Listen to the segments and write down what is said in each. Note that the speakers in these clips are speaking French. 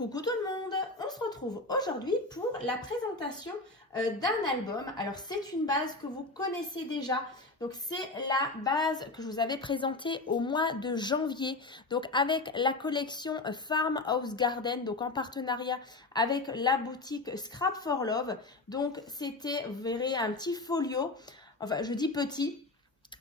Coucou tout le monde, on se retrouve aujourd'hui pour la présentation d'un album. Alors c'est une base que vous connaissez déjà, donc c'est la base que je vous avais présentée au mois de janvier, donc avec la collection Farmhouse Garden, donc en partenariat avec la boutique Scrap for Love. Donc c'était, vous verrez, un petit folio, enfin je dis petit,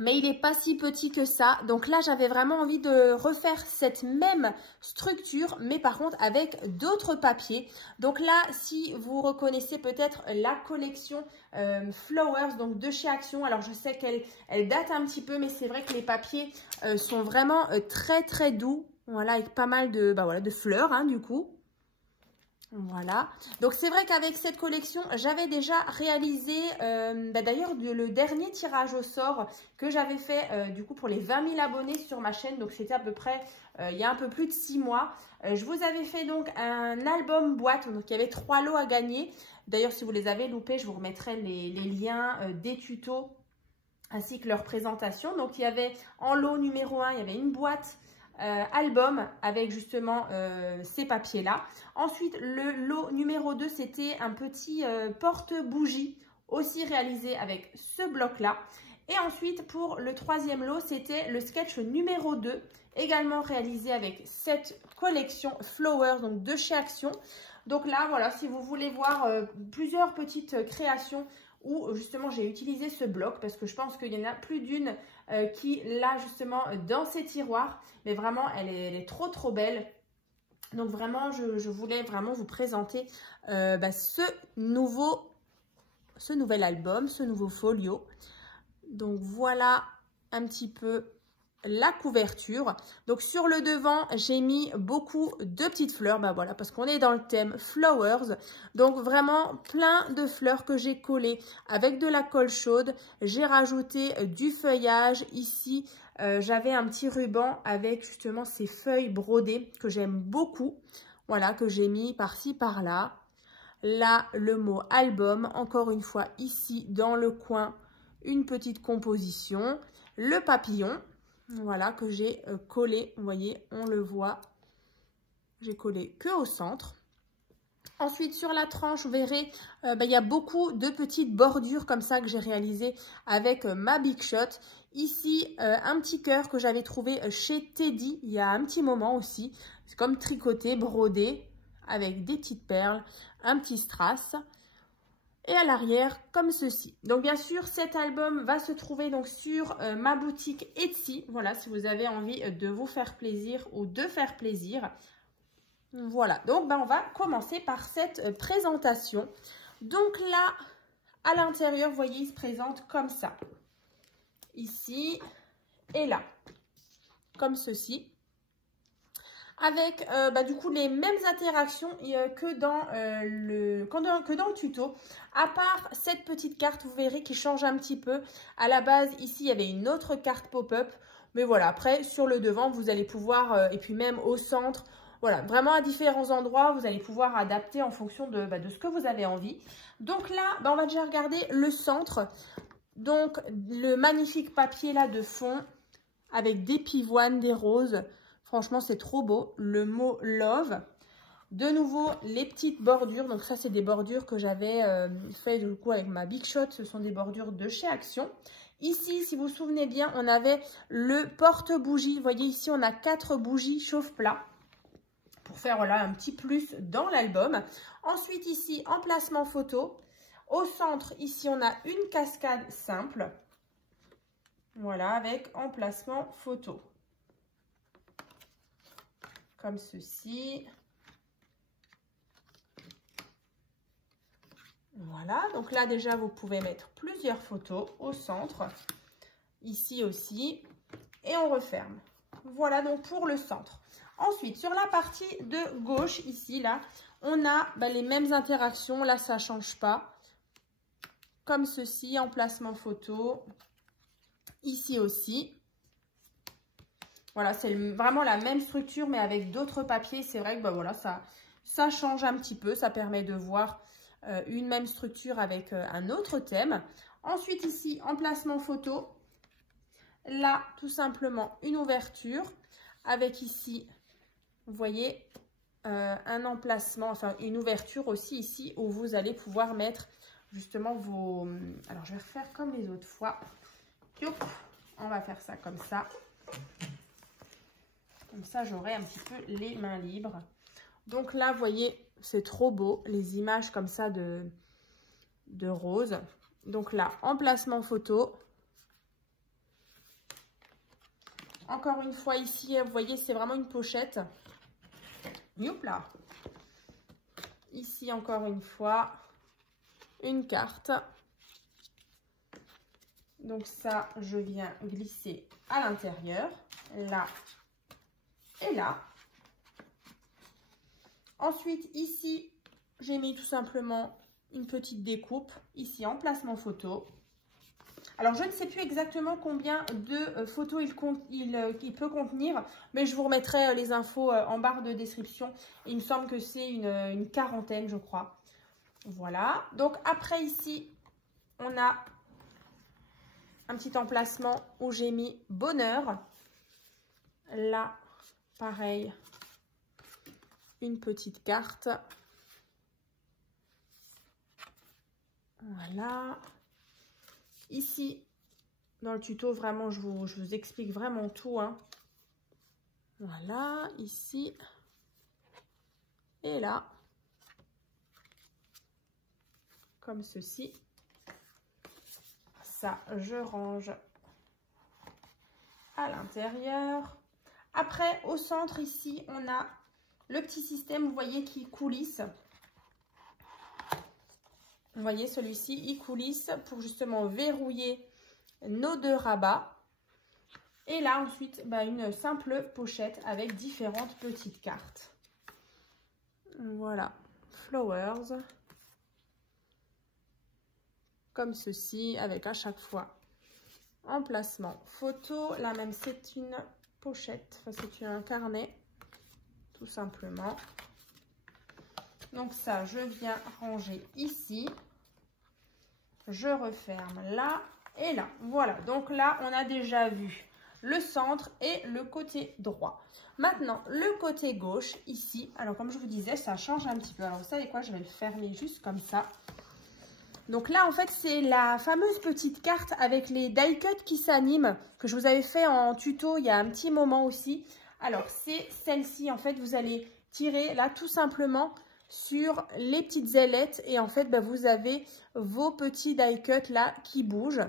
mais il n'est pas si petit que ça. Donc là, j'avais vraiment envie de refaire cette même structure, mais par contre avec d'autres papiers. Donc là, si vous reconnaissez peut-être la collection Flowers, donc de chez Action. Alors je sais qu'elle date un petit peu, mais c'est vrai que les papiers sont vraiment très doux. Voilà, avec pas mal de, de fleurs, hein, du coup. Voilà, donc c'est vrai qu'avec cette collection, j'avais déjà réalisé d'ailleurs le dernier tirage au sort que j'avais fait du coup pour les 20 000 abonnés sur ma chaîne. Donc c'était à peu près il y a un peu plus de 6 mois. Je vous avais fait donc un album boîte, donc il y avait 3 lots à gagner. D'ailleurs si vous les avez loupés, je vous remettrai les liens des tutos ainsi que leur présentation. Donc il y avait en lot numéro 1, il y avait une boîte album avec justement ces papiers là. Ensuite le lot numéro 2, c'était un petit porte-bougie aussi réalisé avec ce bloc là. Et ensuite pour le troisième lot, c'était le sketch numéro 2 également réalisé avec cette collection Flowers, donc de chez Action. Donc là voilà, si vous voulez voir plusieurs petites créations où justement j'ai utilisé ce bloc, parce que je pense qu'il y en a plus d'une qui l'a justement dans ses tiroirs, mais vraiment elle est trop belle. Donc vraiment je voulais vraiment vous présenter ce nouvel album, ce nouveau folio. Donc voilà un petit peu la couverture. Donc sur le devant, j'ai mis beaucoup de petites fleurs, voilà, parce qu'on est dans le thème Flowers. Donc vraiment plein de fleurs que j'ai collées avec de la colle chaude. J'ai rajouté du feuillage ici. J'avais un petit ruban avec justement ces feuilles brodées que j'aime beaucoup. Voilà, que j'ai mis par-ci par-là. Là, le mot album, encore une fois ici dans le coin, une petite composition. Le papillon. Voilà, que j'ai collé, vous voyez, on le voit, j'ai collé que au centre. Ensuite, sur la tranche, vous verrez, il y a beaucoup de petites bordures comme ça que j'ai réalisées avec ma Big Shot. Ici, un petit cœur que j'avais trouvé chez Teddy il y a un petit moment aussi. C'est comme tricoté, brodé, avec des petites perles, un petit strass. Et à l'arrière, comme ceci. Donc, bien sûr, cet album va se trouver donc sur ma boutique Etsy. Voilà, si vous avez envie de vous faire plaisir ou de faire plaisir. Voilà, donc on va commencer par cette présentation. Donc là, à l'intérieur, vous voyez, il se présente comme ça. Ici et là, comme ceci. Avec du coup les mêmes interactions que dans le tuto, à part cette petite carte, vous verrez qui change un petit peu. À la base ici il y avait une autre carte pop-up, mais voilà, après sur le devant vous allez pouvoir et puis même au centre, voilà, vraiment à différents endroits vous allez pouvoir adapter en fonction de ce que vous avez envie. Donc là on va déjà regarder le centre, donc le magnifique papier là de fond avec des pivoines, des roses. Franchement, c'est trop beau. Le mot Love. De nouveau, les petites bordures. Donc ça, c'est des bordures que j'avais fait du coup avec ma Big Shot. Ce sont des bordures de chez Action. Ici, si vous vous souvenez bien, on avait le porte-bougie. Vous voyez, ici, on a 4 bougies chauffe-plat pour faire voilà, un petit plus dans l'album. Ensuite, ici, emplacement photo. Au centre, ici, on a une cascade simple. Voilà, avec emplacement photo. Comme ceci. Voilà, donc là déjà vous pouvez mettre plusieurs photos au centre, ici aussi, et on referme. Voilà donc pour le centre. Ensuite, sur la partie de gauche, ici, là, on a les mêmes interactions, là ça ne change pas. Comme ceci, emplacement photo, ici aussi. Voilà, c'est vraiment la même structure, mais avec d'autres papiers. C'est vrai que voilà, ça change un petit peu. Ça permet de voir une même structure avec un autre thème. Ensuite, ici, emplacement photo. Là, tout simplement, une ouverture avec ici, vous voyez, un emplacement, enfin une ouverture aussi ici où vous allez pouvoir mettre justement vos... Alors, je vais refaire comme les autres fois. Youp, on va faire ça comme ça. Comme ça, j'aurai un petit peu les mains libres. Donc là, vous voyez, c'est trop beau, les images comme ça de rose. Donc là, emplacement photo. Encore une fois ici, vous voyez, c'est vraiment une pochette. Youp là. Ici, encore une fois, une carte. Donc ça, je viens glisser à l'intérieur, là et là. Ensuite, ici, j'ai mis tout simplement une petite découpe, ici, emplacement photo. Alors, je ne sais plus exactement combien de photos il peut contenir, mais je vous remettrai les infos en barre de description. Il me semble que c'est une quarantaine, je crois. Voilà. Donc, après, ici, on a un petit emplacement où j'ai mis bonheur. Là, pareil, une petite carte. Voilà. Ici, dans le tuto, vraiment, je vous explique vraiment tout, hein. Voilà, ici et là, comme ceci. Ça, je range à l'intérieur. Après, au centre, ici, on a le petit système, vous voyez, qui coulisse. Vous voyez, celui-ci, il coulisse pour justement verrouiller nos deux rabats. Et là, ensuite, une simple pochette avec différentes petites cartes. Voilà, flowers. Comme ceci, avec à chaque fois emplacement photo. Là même, c'est une pochette, enfin, c'est un carnet, tout simplement. Donc ça, je viens ranger ici. Je referme là et là. Voilà, donc là, on a déjà vu le centre et le côté droit. Maintenant, le côté gauche, ici. Alors, comme je vous disais, ça change un petit peu. Alors, vous savez quoi? Je vais le fermer juste comme ça. Donc là, en fait, c'est la fameuse petite carte avec les die cuts qui s'animent, que je vous avais fait en tuto il y a un petit moment aussi. Alors, c'est celle-ci, en fait, vous allez tirer là tout simplement sur les petites ailettes et en fait, vous avez vos petits die cuts là qui bougent.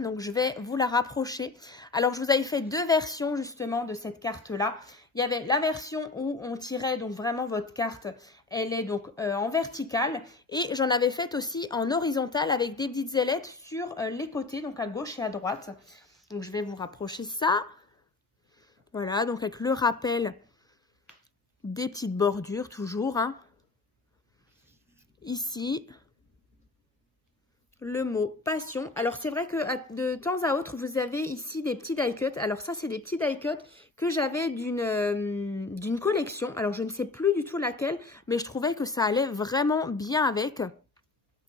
Donc, je vais vous la rapprocher. Alors, je vous avais fait deux versions justement de cette carte-là. Il y avait la version où on tirait donc vraiment votre carte, elle est donc en verticale. Et j'en avais fait aussi en horizontale avec des petites ailettes sur les côtés, donc à gauche et à droite. Donc, je vais vous rapprocher ça. Voilà, donc avec le rappel des petites bordures toujours, hein. Ici, le mot passion. Alors, c'est vrai que de temps à autre, vous avez ici des petits die cuts. Alors, ça, c'est des petits die cuts que j'avais d'une collection. Alors, je ne sais plus du tout laquelle, mais je trouvais que ça allait vraiment bien avec.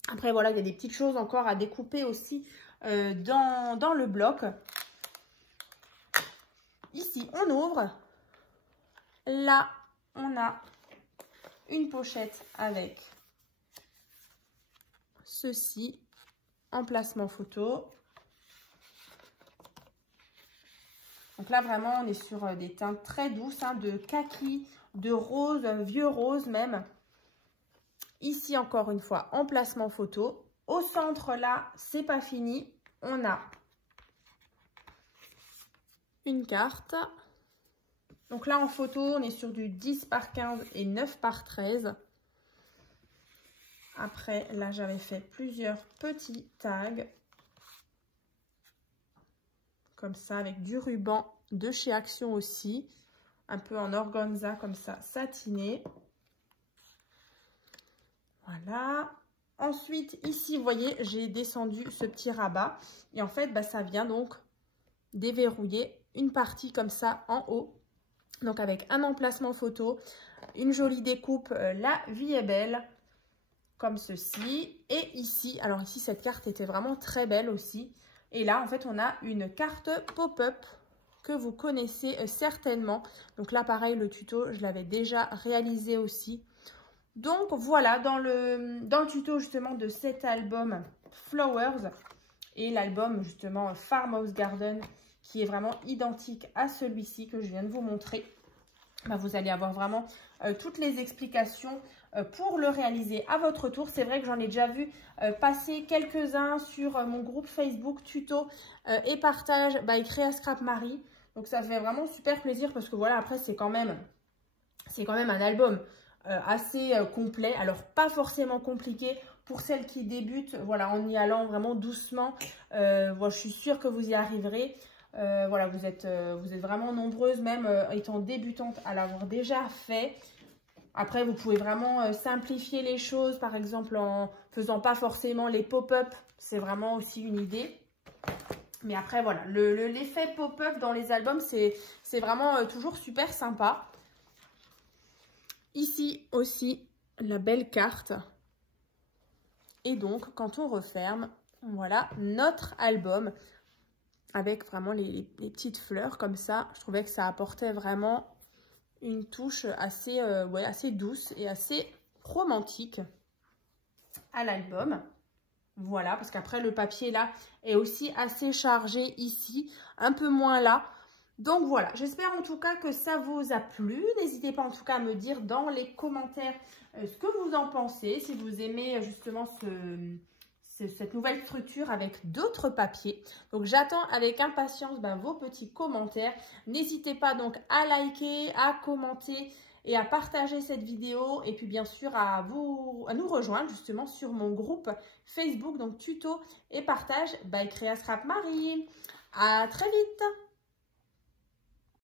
Après, voilà, il y a des petites choses encore à découper aussi dans le bloc. Ici, on ouvre. Là, on a une pochette avec ceci. Emplacement photo. Donc là, vraiment, on est sur des teintes très douces, hein, de kaki, de rose, vieux rose même. Ici, encore une fois, emplacement photo. Au centre, là, c'est pas fini. On a une carte. Donc là, en photo, on est sur du 10 par 15 et 9 par 13. Après, là, j'avais fait plusieurs petits tags. Comme ça, avec du ruban de chez Action aussi. Un peu en organza, comme ça, satiné. Voilà. Ensuite, ici, vous voyez, j'ai descendu ce petit rabat. Et en fait, ça vient donc déverrouiller une partie comme ça en haut. Donc, avec un emplacement photo, une jolie découpe, la vie est belle. Comme ceci. Et ici, alors ici, cette carte était vraiment très belle aussi. Et là, en fait, on a une carte pop-up que vous connaissez certainement. Donc là, pareil, le tuto, je l'avais déjà réalisé aussi. Donc voilà, dans le tuto justement de cet album Flowers et l'album justement Farmhouse Garden, qui est vraiment identique à celui-ci que je viens de vous montrer, bah, vous allez avoir vraiment toutes les explications pour le réaliser à votre tour. C'est vrai que j'en ai déjà vu passer quelques-uns sur mon groupe Facebook tuto et partage by Créa Scrap Marie. Donc ça fait vraiment super plaisir parce que voilà, après c'est quand même un album assez complet. Alors pas forcément compliqué pour celles qui débutent, voilà, en y allant vraiment doucement. Voilà, je suis sûre que vous y arriverez. Voilà, vous êtes vraiment nombreuses, même étant débutante, à l'avoir déjà fait. Après, vous pouvez vraiment simplifier les choses, par exemple en faisant pas forcément les pop-up. C'est vraiment aussi une idée. Mais après, voilà, l'effet pop-up dans les albums, c'est vraiment toujours super sympa. Ici aussi, la belle carte. Et donc, quand on referme, voilà notre album avec vraiment les petites fleurs comme ça. Je trouvais que ça apportait vraiment une touche assez, assez douce et assez romantique à l'album. Voilà, parce qu'après le papier là est aussi assez chargé ici, un peu moins là. Donc voilà, j'espère en tout cas que ça vous a plu. N'hésitez pas en tout cas à me dire dans les commentaires ce que vous en pensez, si vous aimez justement cette nouvelle structure avec d'autres papiers. Donc j'attends avec impatience vos petits commentaires. N'hésitez pas donc à liker, à commenter et à partager cette vidéo. Et puis bien sûr à nous rejoindre justement sur mon groupe Facebook, donc tuto et partage by Créa Scrap Marie. À très vite!